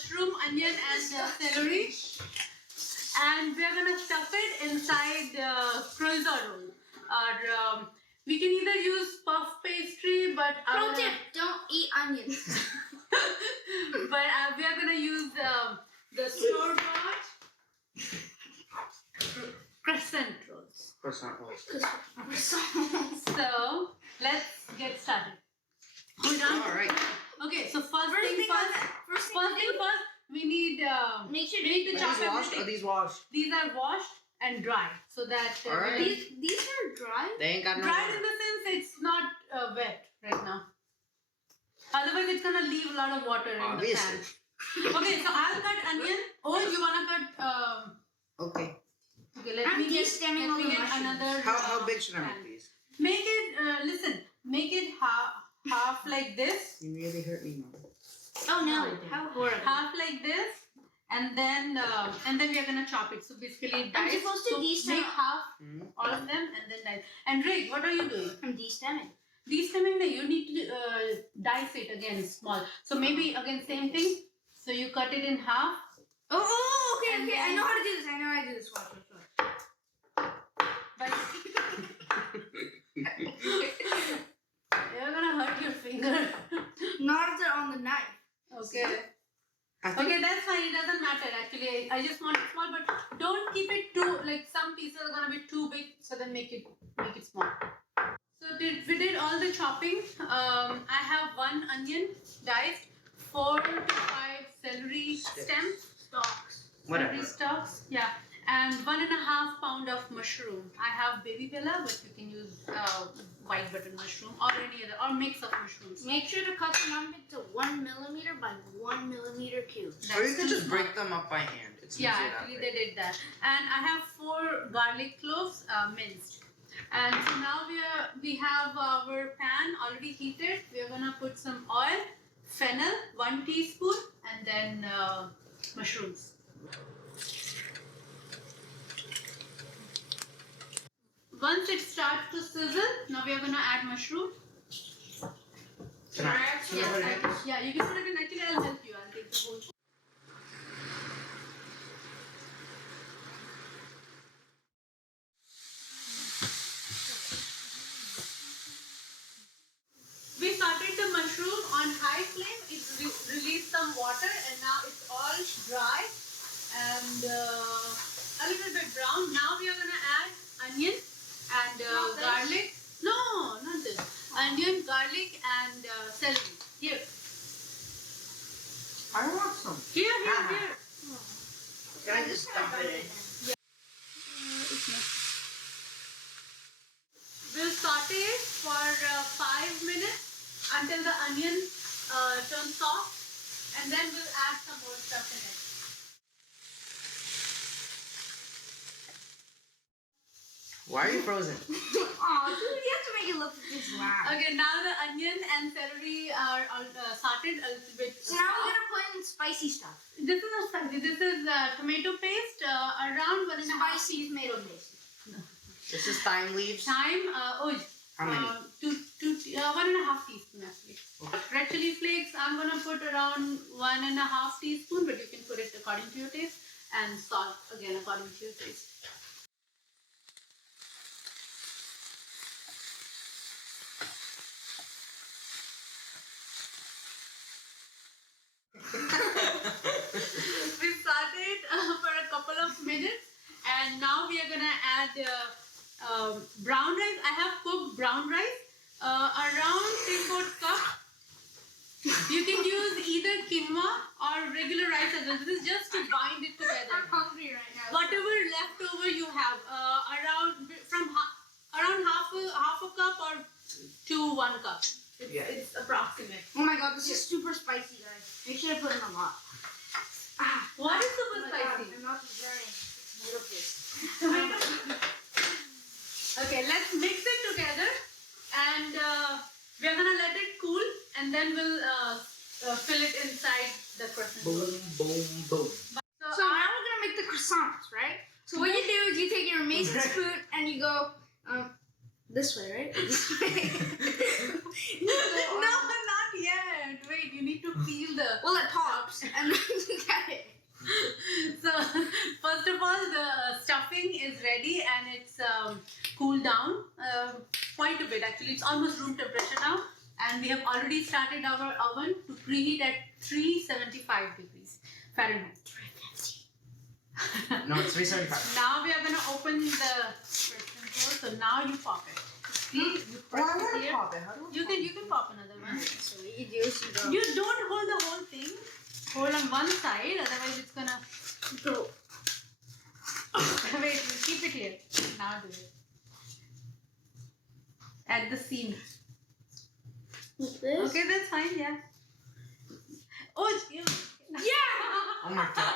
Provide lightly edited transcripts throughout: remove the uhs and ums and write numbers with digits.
mushroom, onion, and celery. And we're gonna stuff it inside croissant roll. Or we can either use puff pastry, but pro tip: don't eat onions. but we are gonna use the store-bought Crescent rolls. Croissant rolls. So let's get started. Hold on. All right. Okay, so first thing first, we need Make sure we need to chop Are these washed? everything. Are these washed? These are washed and dry, so that All right. these are dry. They ain't got no dried water. in the sense it's not wet right now. Otherwise, it's gonna leave a lot of water in Obviously. the pan. Okay, so I'll cut onion. Oh, you wanna cut? Okay. Okay, let I'm me get de-stemming all the mushrooms. another. How big should I pan. make these? Make it. Listen. Make it half like this. You really hurt me, Mom. Oh no! How horrible! Half like this, and then we are gonna chop it. So basically, I'm dice. supposed to So de-stem. make half Hmm? all of them, and then dice. And Rick, what are you doing? I'm de-stemming. De-stemming, you need to dice it again small. So maybe again same thing. So you cut it in half. Oh, okay, And okay. I then- know how to do this. I know how to do this. Watch. But you're gonna hurt your finger. Not if they're on the knife. Okay. I think Okay, that's fine. It doesn't matter actually. I just want it small, but don't keep it too like some pieces are gonna be too big. So then make it small. So we did all the chopping. I have 1 onion diced, 4 to 5 celery stems, Stalks. whatever. celery stalks, yeah, and 1.5 pound of mushroom. I have baby bella, but you can use white button mushroom or any other or mix of mushrooms. Make sure to cut them up into 1 millimeter by 1 millimeter cubes. Or you That's could too just small. break them up by hand. It's Yeah, easier that actually way. they did that. And I have 4 garlic cloves minced. And so now we have our pan already heated. We're gonna put some oil, fennel, 1 teaspoon, and then mushrooms. Once it starts to sizzle, now we are gonna add mushroom. Can I put it in? Yeah, you can put it in. Actually, I'll help you. I'll take the whole. We sauteed the mushroom on high flame. It released some water, and now it's all dry and a little bit brown. Now we are gonna add onion and Not this? garlic. No, not this. Onion, garlic, and celery. Here, I want some. here, Ah. here. Can I just dump it in? We'll saute it for 5 minutes until the onion turns soft, and then we'll add some more stuff in it. Why are you frozen? Aw, dude, you have to make it look like this loud. Okay, now the onion and celery are sauteed a little bit. So now we're gonna put in spicy stuff. This is not spicy. This is tomato paste, around 1.5 Spicy tomato paste. This is thyme leaves. thyme. How many? 1.5 teaspoon actually. Red chili flakes. I'm gonna put around 1.5 teaspoon, but you can put it according to your taste. And salt again according to your taste. We started for a couple of minutes, and now we are gonna add brown rice. I have cooked brown rice, around 3/4 cup. You can use either quinoa or regular rice as well. This is just to bind it together. I'm hungry right now. Whatever leftover you have, around half a cup or to 1 cup. It's approximate. Oh my god, this is super spicy, guys. Make sure to put in a lot. What is super Oh my god, spicy? my mouth is burning. It's tomato paste. Okay, let's mix it together, and we're gonna let it cool, and then we'll fill it inside the crescent roll. Boom, boom, boom. So now we're gonna make the croissants, right? So what you do is you take your amazing spoon and you go this way, right? This way. No, not yet. Wait, you need to feel the. Well, it pops, and then you get it. So, first of all, the stuffing is ready and it's cooled down quite a bit. Actually, it's almost room temperature now. And we have already started our oven to preheat at 375 degrees Fahrenheit. 350. No, it's 375. Now we are going to open the Crescent roll. So now you pop it. See, you press it here. Pop it. How do I You can pop another one. So what you do is you go. You don't hold the whole thing. Hold on one side, otherwise it's gonna go. Wait, keep it here. Now do it. At the seam. Like this? Okay, that's fine, yeah. Oh, it's you. Yeah! Oh my god.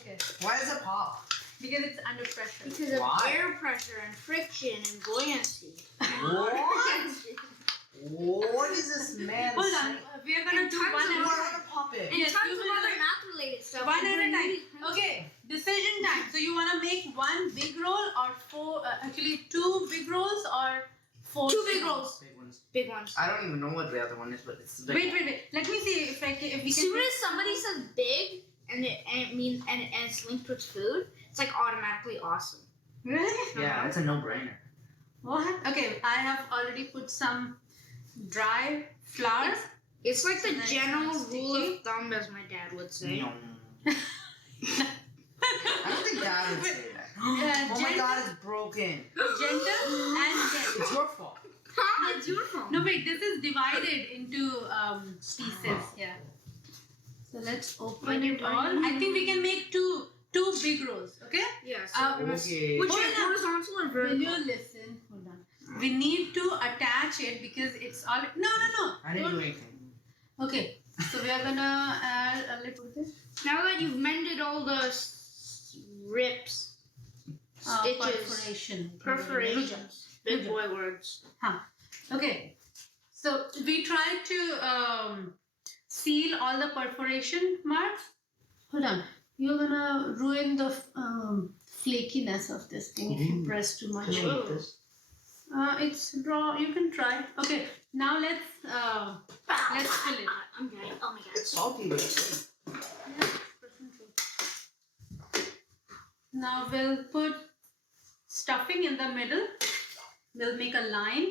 Okay. Why does it pop? Because it's under pressure. Because of Why? air pressure and friction and buoyancy. What? What is this man Hold saying? on, we are gonna And do tons one of at a Why time. would it pop it? And Yes, tons you of will other do- math-related stuff. One at a We're time. really- Okay, decision time. So you wanna make one big roll or four? Actually, two big rolls or four? Two big small? rolls. Big ones. Big ones. I don't even know what the other one is, but it's the big Wait. Let me see if we As can. soon as somebody says big and it means and it's linked with food, it's like automatically awesome. Really? one. Yeah, it's a no-brainer. What? Okay, I have already put some dry flour. It's like the Nice, general nice, rule sticky. of thumb, as my dad would say. No. I don't think Dad would say that. Oh my gentle- god, it's broken. Gentle and gentle. It's your fault. Huh? It's your phone. No, wait, this is divided into pieces. Yeah. So let's open it all. I think we can make two big rolls, okay? Yes. Okay. Which Hold is on. horizontal or Will vertical? you listen? Hold on. We need to attach it because it's all. No. I didn't Don't- do anything. Okay. So we are gonna add a little bit. Now that you've mended all the rips, stitches, perforations, big boy words. Okay. So we try to seal all the perforation marks. Hold on. You're gonna ruin the flakiness of this thing if you press too much. Can I eat this? It's raw. You can try. Okay. Now let's fill it. I'm ready. Oh my god. It's salty, but it's Now we'll put stuffing in the middle. We'll make a line.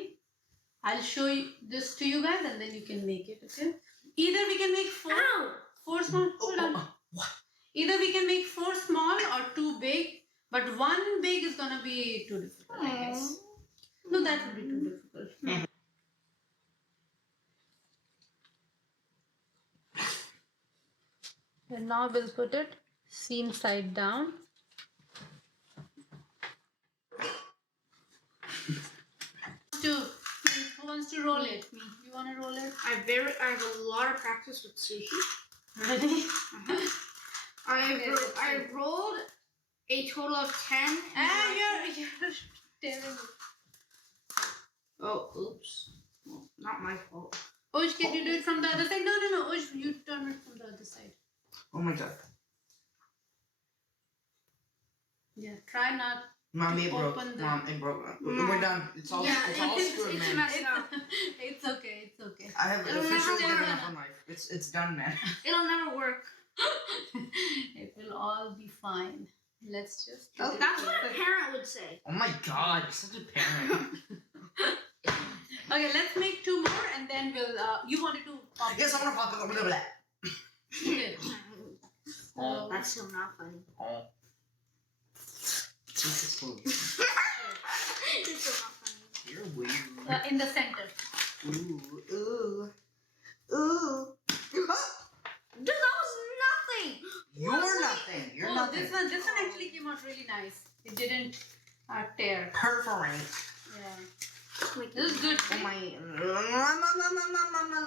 I'll show you this to you guys and then you can make it, okay? Either we can make four small. Hold on. What? Either we can make four small or two big, but one big is gonna be too difficult, I guess. No, that would be too difficult. And now we'll put it seam side down. Who wants to roll it? Me. You wanna roll it? I have a lot of practice with sushi. Ready? I rolled a total of 10. You're terrible. Oh, oops. Well, not my fault. Oj, can you do it from the other side? No. Oj, you turn it from the other side. Oh my god. Yeah, try not. Mom, it broke. Open the- Mom, it broke. Mom. We're done. It's all screwed, it's man. messed up. It's okay. It's okay. I have It'll officially never given work. up on life. It's done, man. It'll never work. It will all be fine. Let's just. Oh, put it That's what a here. parent would say. Oh my god, you're such a parent. Okay, let's make two more and then we'll. You wanted to. Pop Yes, I want to pop it. I'm gonna that. Okay. Oh. That's still not funny. Oh. Jesus, food. It's still not funny. You're weird. In the center. Ooh. Dude, that was nothing. You're nothing. You're Oh, nothing. this one actually came out really nice. It didn't tear. Perforate. Yeah. Like, This is good. Oh See? my.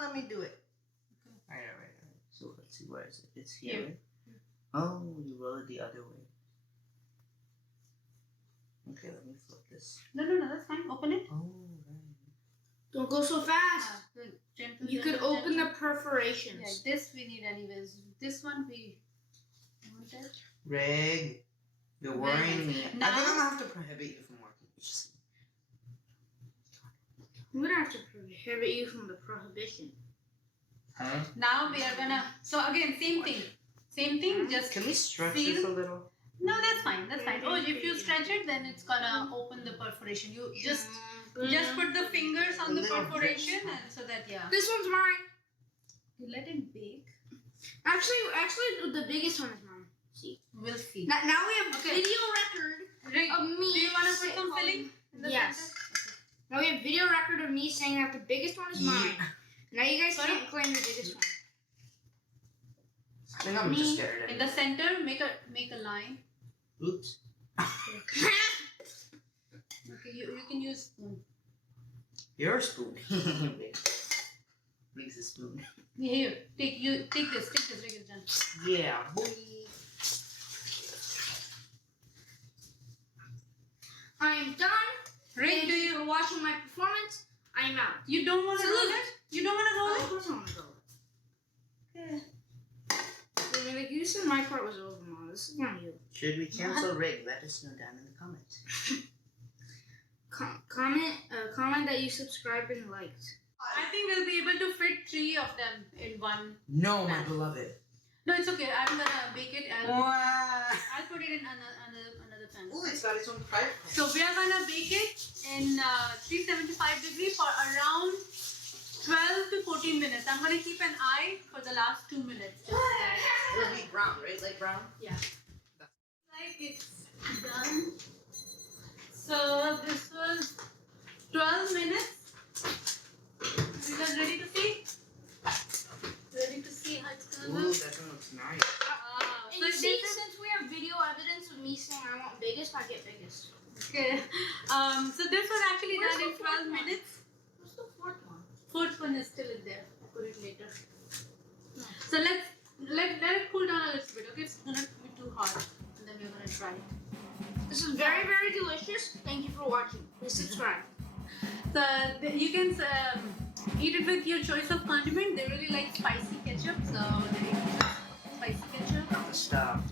Let me do it. Okay. Alright. So let's see, where is it? It's here. Right? Oh, you roll it the other way. Okay, let me flip this. No, that's fine. Open it. Oh, right. don't go so fast. Good. Gentle. You could gentle, open gentle. the perforations. Yeah, this we need anyways. This one we want it. Reg, you're Very worrying nice. me. Now- I think I'm gonna have to prohibit you from working. Just... I'm gonna have to prohibit you from the prohibition. Huh? Now we are gonna. So again, same thing. Same thing. Just Can we stretch seal. this a little? No, that's fine. That's fine. Oh, if you stretch it, then it's gonna open the perforation. You just put the fingers on the perforation, and so that This one's mine. you let it bake. Actually, the biggest one is mine. See. We'll see. Now we have Okay. video record Rick, of me. do you want to put some filling in the Yes. center? Now we have video record of me saying that the biggest one is mine. Now you guys Sorry? can't claim the biggest one. I think I'm just getting Okay. it. In the center, make a line. Oops. Okay, you can use spoon. Your spoon. Makes a spoon. Here, take this. Rick is done. Yeah, boy. I am done. Rick, Thank do you you? for watching my performance. I am out. You don't want to roll Salute. it? You don't want to roll Of it? course I want to go. Okay. I mean, like you said, my part was over, Mom. This is on you. Should we cancel Rig? Let us know down in the comments. Comment that you subscribed and liked. I think we'll be able to fit 3 of them in one. No, my beloved. No, it's okay. I'm gonna bake it and Wow. I'll put it in another pan. Oh, it's got its own fire. So we are gonna bake it in 375 degrees for around 12 to 14 minutes. I'm gonna keep an eye for the last 2 minutes. Just so that It'll be brown, right? Like brown? like it's done. So this was 12 minutes. You guys ready to see? Ready to see how it's gonna Ooh, look? that one looks nice. And So you see, this is since we have video evidence of me saying I want biggest, I get biggest. okay. So this was actually Where's done in the fourth 12 one? minutes. What's the fourth one? Fourth one is still in there. I'll put it later. So let it cool down a little bit. Okay, it's gonna be too hot, and then we're gonna try. This is very, very delicious. Thank you for watching. Please subscribe. So you can eat it with your choice of condiment. They really like spicy ketchup, so they use spicy ketchup. Stop.